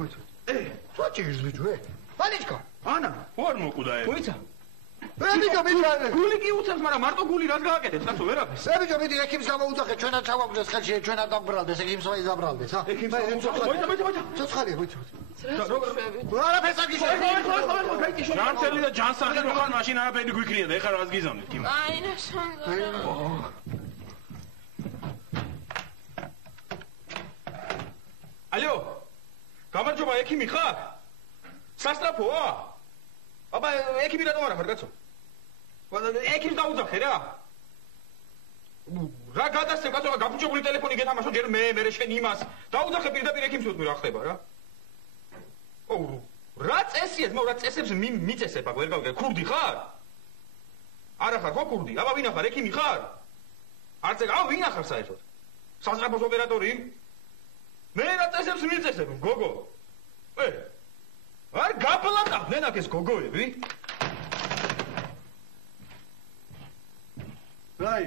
მოიც. Სვაჭირს ბიჭო. Ვანიჩკა. ანა, ვარ მოკუდა. ვიცა? ბიჭო, გული კი უცემს, მაგრამ მარტო გული რას გააკეთებს, კაცო, ვერაფერს. ბიჭო, მიდი ექიმს გამოვუძახეთ, ჩვენაც ჩავაგდეს ხელში, ჩვენაც დავბრალდეს, ექიმს ვაი დაბრალდეს, ჰა? ექიმს ცოცხალია, ვიცა. არაფერს არ გიშევ. ჯანსელი და ჯანსაღი რო ხარ, მაშინ არაფერი გვიქრია და ეხლა რას გიზამნით, კიმ. აინა შონდა. ალო. გამარჯობა, ექიმი ხარ? სასტრაფოა? აბა, ექიმი რატომ არა ხარ, კაცო? ექიმს დაუძახე რა. რა გადასცემ, კაცო, გაფუჭებული ტელეფონი გეთამაშო, ჯერ მე შენ იმას. დაუძახე პირდაპირ ექიმს უთმი რა ხდება რა. ო, რა წესიეთ, რა წესებს მიწესებ, აბა, ვერ გავიგე, ქურდი ხარ? არა ხარ, ხო ქურდი? აბა, ვინა ხარ, ექიმი ხარ? არც ეგ, ვინა ხარ საერთოდ? სასტრაფოს ოპერატორი? მე რა წესებს მიწესებ, გოგო? არ გაპლატავდნენ აქ ეს გოგოები? რაი?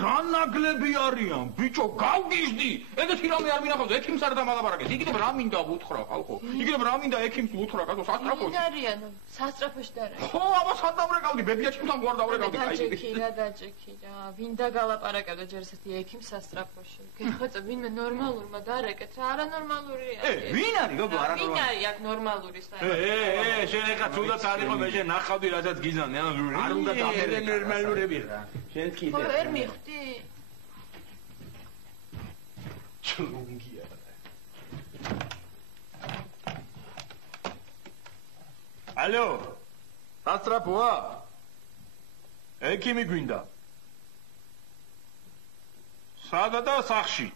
რა ნაგლები არიან, ბიჭო, გავგიჟდი. ეგეთი რამე არ მინახავს, ექიმს არ დამალაპარაკეთ. იქნებ რა მინდა უთხრა, ხალხო? იქნებ რა მინდა ექიმს უთხრა, კაცო, სასტრაფოში. ვინ არიან? სასტრაფოში და რა? ხო, აბა სად დავრეკავდი, ბებიაჩკიმთან გვარ დავრეკავდი, დაჯექი რა. ვინ დაგალაპარაკებდა ჯერ ესეთი ექიმს სასტრაფოში? გეხოწე ვინმე ნორმალურმა დარეკეთ რა, არანორმალურია. ვინ არის, გოგო, არანორმალური? ვინ არის აქ ნორმალური საერთოდ? შენ ეხლა თუნდაც არ იყო მე შენ ნახავდი რასაც გიზამნე, არ უნდა დამერე ნორმალურები რა. შენ კიდე. ხო, ვერ მიხდი? ჩუნგია. ალო. სასტრაფოა? ექიმი გვინდა. სადაა სახში?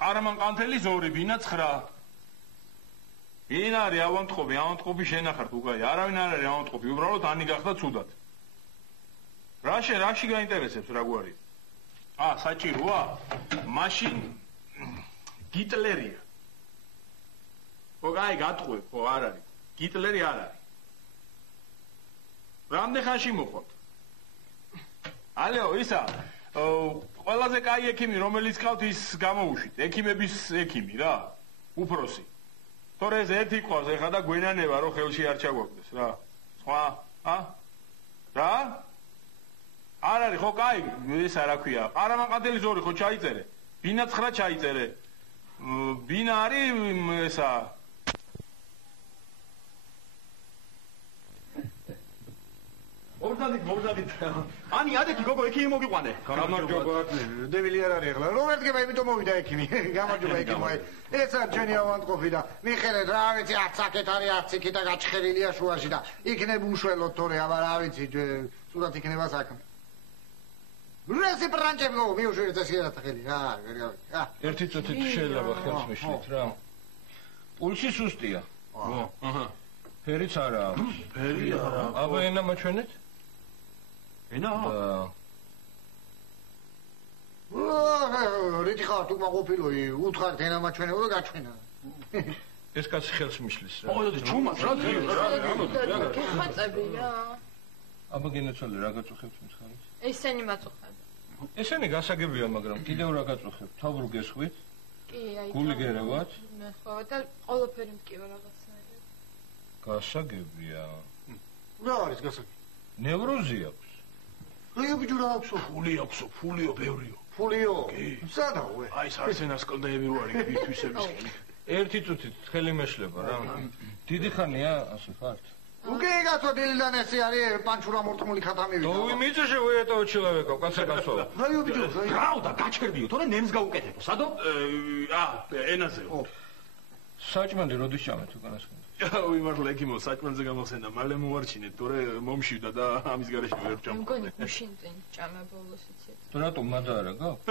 ყარამანყანთელი ზორი, ბინა 9. ვინ არის ავანტყოფი შენახართ უკაი, არავინ არ არის ავანტყოფი, უბრალოდ ანი გახდა ცუდად. რაში გაინტერესებს რა გვარი? საჭიროა? მაშინ გიტლერია. ხო, კაი, გატყუებ, ხო, არ არის. გიტლერი არ არის. რამდენ ხანში მოხვდ? ალო, ისა, ყველაზე კაი ექიმი, რომელიც ყავთ ის გამოუშვით. ექიმების ექიმი რა. უფროსი. თორე ეს ერთი ყავს, ეხლა და გვენანება რომ ხელში არ ჩაგვაგდეს რა. სხვა, რა? არ არის, ხო, კაი, ეს რა ქვია. ყარამანყანთელი ზორი ხო ჩაიწერე. ბინა 9 ჩაიწერე. ბინა არის ესა. მოვდადით. ანი, ადექი გოგო, ექიმი მოგიყვანე. გამარჯობა, დევილი არ არის ახლა. რომ ერთგება, იმიტომ მოვიდა ექიმი. გამარჯობა ექიმო. ეს არ ჩვენი ავანტყოფი და მიხედეთ რა ვიცი, არც აქეთ არის, არც იქით და გაჩხერილია შუაში და იქნებ უშველოთ თორე, აბა რა ვიცი, სულად იქნება საქმე. რესი ბრანჭებო, მიუშვერეთ ეს ერთხელი რა, ვერ გავიგე. ერთი წუთით შეიძლება ხელს მიშლით რა. პულსი სუსტია. ფერიც არა აქვს. ფერი არა. აბა ენა მაჩვენეთ? ენა? რითი ხარ თუ მაყოფილოი, უთხართ ენა მაჩვენებო და გაჩვენა. ეს კაცი ხელს მიშლის რა. ო, ჩუმას რა ძიება. გეხოწები რა. აბა გენაცვალე რა გაწუხებთ მის ხალხს? ესენი მაწუხებდა. ესენი გასაგებია, მაგრამ კიდევ რა გაწუხებთ? თავბრუ გესხვით? კი, აი. გული გერავათ? მე ხო და ყველაფერი მткиვა რაღაცნაირად. გასაგებია. რა არის გასაგები? ნევროზი აქვს. რა ბიჭო რა აქვს? ფული აქვს, ფულიო, ბევრიო. ფულიო? სადაღვე? აი, სარსენას კლდეები ვარი თვისების. ერთი წუთით ხელი მეშლება რა. დიდი ხანია ასე ხართ? უკვე გასო დილიდან ესე არის პანჩურა მორტმული ხათამივიდა. ნუ მიწეშე ვიეტო ჩილავეკო, კაცე კაცო. რაიო ბიჭო, რაოდა გაჩერდიო, თორე ნემს გაუკეთებო. სადო? ენაზე. საჭმელი როდის ჭამეთ უკანასკნელ? ვიმართლა ექიმო, საჭმელზე გამახსენდა, მალე მოვარჩინეთ, თორე მომშივდა და ამის გარეშე ვერ ვჭამ. მგონი გუშინ წინ ჭამა ბოლოს იცით. რატომ მადა არა გაქვს?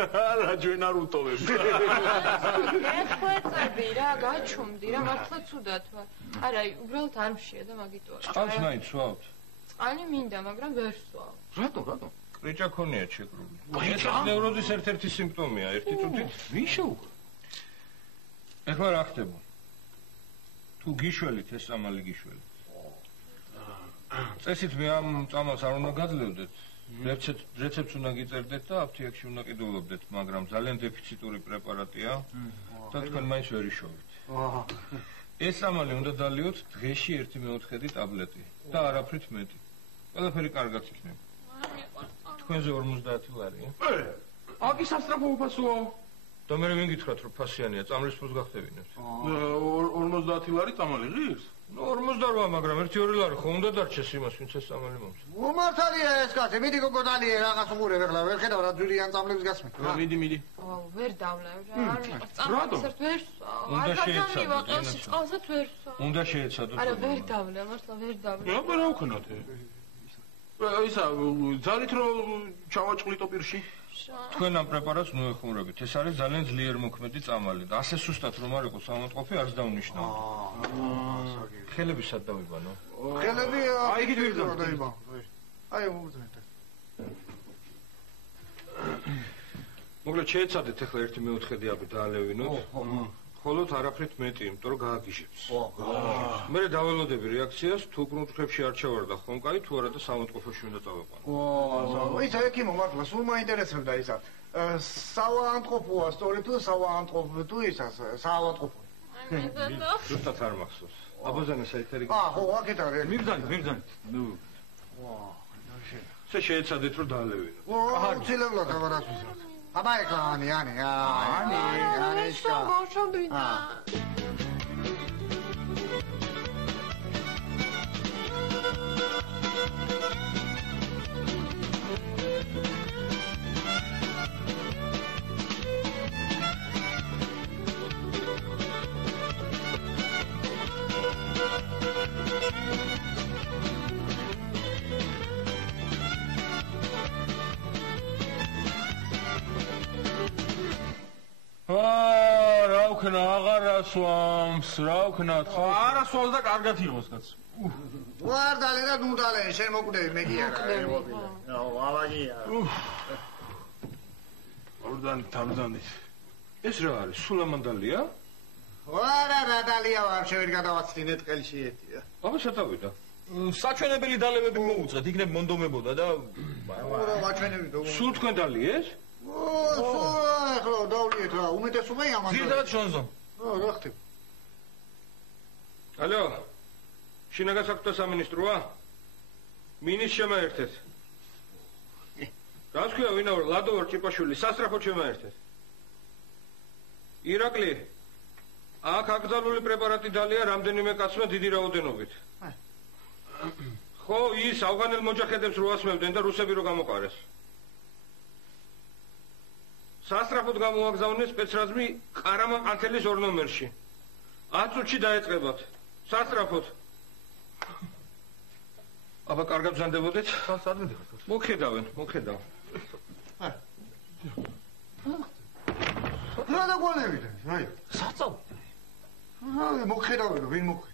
რა ჩვენ არ უტოვებ. ეხოწები რა, გაჩუმდი რა, მართლა ცუდად ვარ. არა, უბრალოდ არ მშია და მაგიტო არა. წყალს მაინც სვავთ? წყალი მინდა, მაგრამ ვერ სვავ. რატომ? კრიჭა ქონია შეკრული. ეს ნევროზის ერთ-ერთი სიმპტომია, ერთი წუთით. ვინ შეუგო? ეხლა რა ხდება? თუ გიშველით ეს წამალი გიშველით. წესით მე ამ წამალს არ უნდა გაძლევდეთ. რეცეპტს უნდა გიწერდეთ და აფთიაქში უნდა ყიდულობდეთ, მაგრამ ძალიან დეფიციტური პრეპარატია და თქვენ მაინც ვერ იშოვით. ეს ამალი უნდა დალიოთ დღეში 1/4 ტაბლეტი და არაფრით მეტი. ყველაფერი კარგად იქნება. თქვენზე 50 ლარია. აკი სასტრაფო უფასოა. და მე ვინ გითხრათ რომ ფასიანია, წამლის ფულს გახდებინებთ. 50 ლარი წამალი ღირს? 48, მაგრამ 1-2 ლარი ხო უნდა დარჩეს იმას, ვინც ეს წამალი მომს. უმართალია ეს კაცი, მიდი გოგო დალია რაღაც უყურებ ახლა, ვერ ხედავ რა ძვირიან წამლებს გასმე. მიდი. ვერ დავლევ რა, არ მიყვარს წამლებს ერთ ვერ უნდა შეეცადო, ყელში წყალსაც ვერ უნდა შეეცადოთ. არა ვერ დავლევ, მართლა ვერ დავლევ. რა უქნათ? ისა ძალით რომ ჩავაჭყლიტო პირში. თქვენ ამ პრეპარატს ნუეხმურებით. ეს არის ძალიან ძლიერ მოქმედი წამალი და ასე სუსტად რომ არ იყოს ავადმყოფი არც დაუნიშნავთ. ხელები სად დავიბანო? ხელები აი იქით ვერ დაიბა. აი მომწმენთ. მოკლედ შეეცადეთ ახლა 1/4 აბი დაალევინოთ. ხოლო არაფრით მეტი, იმიტომ რომ გააგიჟებს. მე დაველოდები რეაქციას, თუ კრუნტკებში არ ჩავარდა ხონკაი, თუ არა და სამონტყოფოში უნდა წავეყვანო. ისა ექიმო მართლა სულ მაინტერესებდა ისა. საავადმყოფოა სწორი თუ საავადმყოფო თუ ისა საავადმყოფო. ზუსტად არ მახსოვს. აბაზანა საითარი. ხო, აქეთ არის. მიბძანით. ნუ. ესე შეეცადეთ რომ დაალევინოთ. უცილებლად ავარასვის. აბა ეხლა ani. შო მოშობინა. რა ვქნა აღარ ასვამს, რა ვქნათ ხო? არ ასვამს და კარგად იყოს კაც. ვარ დალე და ნუ დალე, შენ მოკვდები მე კი არა. ავაგია. ორდან თავზანით. ეს რა არის? სულ ამანდალია? არა დალია ვარ, შევერ გადავაცდინე ტყელში ეტია. აბა შეტავიდა. საჩვენებელი დალევები მოუწრეთ, იქნებ მონდომებოდა და რა ვაჩვენები დო. სულ თქვენ დალიეთ? ახლა დავლიეთ რა, უმეტესობა ამან. ძირითადად შონზო. რა ხდება? ალო. შინაგან საქმეთა სამინისტროა? მინის შემაერთეთ. რა თქვია ვინა ვარ? ლადოვარ ჭიპაშვილი, სასწრაფოდ შემაერთეთ. ირაკლი. აქ აკრძალული პრეპარატი დალია რამდენიმე კაცმა დიდი რაოდენობით. ხო, ის ავღანელ მოჯაჰედებს რო ასმევდნენ და რუსები რო გამოყარეს. სასწრაფოდ გამოაგზავნეს სპეცრაზმი ყარამაყანთელის 2 ნომერში. 10 წუთში დაეწყებათ. სასწრაფოდ. აბა კარგად ბრძანდებოდეთ? სად მიდიხარ? მოხედავ. რა დაგვალევიდან? აი. საწავ. აი მოხედავ ვინ მოხ